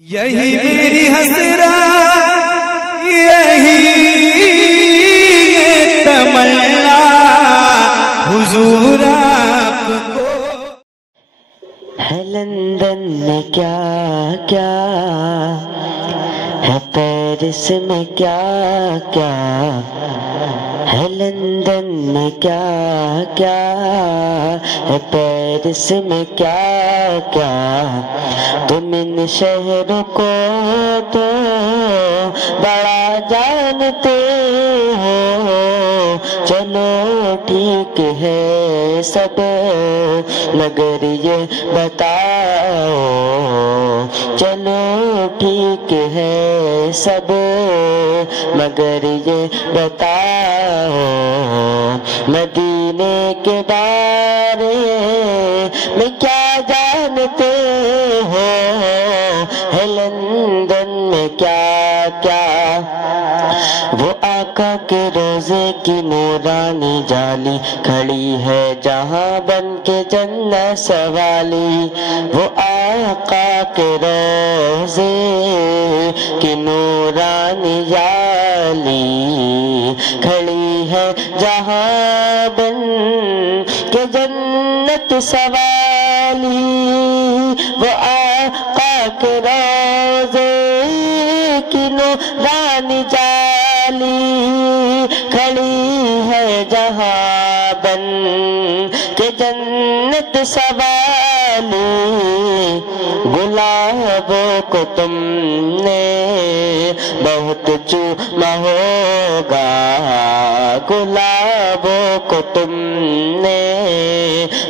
یہی میری حسرت یہی تمنا حضور آپ کو ہے لندن میں کیا کیا ہے، پیرس میں کیا کیا ہے، لندن میں کیا کیا ہے، پیرس میں کیا کیا، تم ان شہروں کو تو بڑا جانتے ہو، چلو ٹھیک ہے سب مگر یہ بتاؤ، چلو ٹھیک ہے سب مگر یہ بتاؤ، مدینے کے بارے میں کیا جانتے ہو، ہے لندن میں کیا کیا، وہ آقا کے روزے کی نورانی جالی کھڑی ہے جہاں بن کے جنت سوالی، وہ آقا کے روزے کی نورانی جالی کھڑی ہے جہاں بن کے جنت سوالی، وہ آقا کے روزے کی نورانی جالی کھڑی ہے جہاں بن کے جنت سوالی، گلابوں کو تم نے بہت چوما ہوگا، گلابوں کو تم نے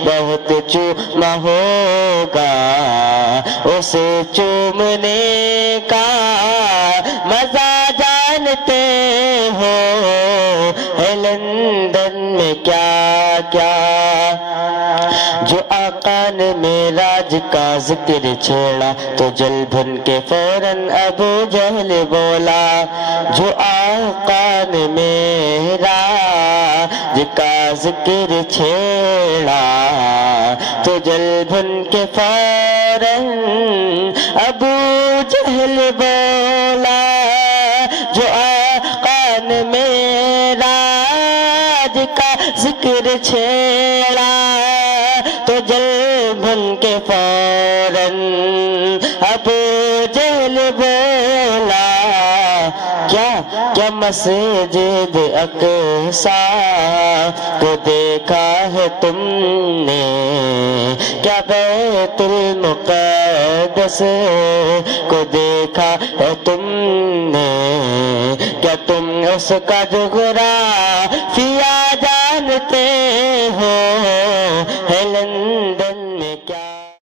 بہت چوما ہوگا، اسے چومنے کا مزہ جانتے ہو، ہے لندن میں کیا کیا، جو آقا نے معراج کا ذکر چھیڑا تو جل بھن کے فوراً ابو جہل بولا، جو آقا نے معراج کا ذکر چھیڑا تو جل بھن کے فوراً ابو جہل بولا، جو آقا نے معراج کا ذکر چھیڑا تو جل بھن کے فوراً ابو جہل بولا، کیا مسجد اقصی کو دیکھا ہے تم نے، کیا بیت المقدس کو دیکھا ہے تم نے، کیا تم اس کا جغرافیہ جانتے ہو،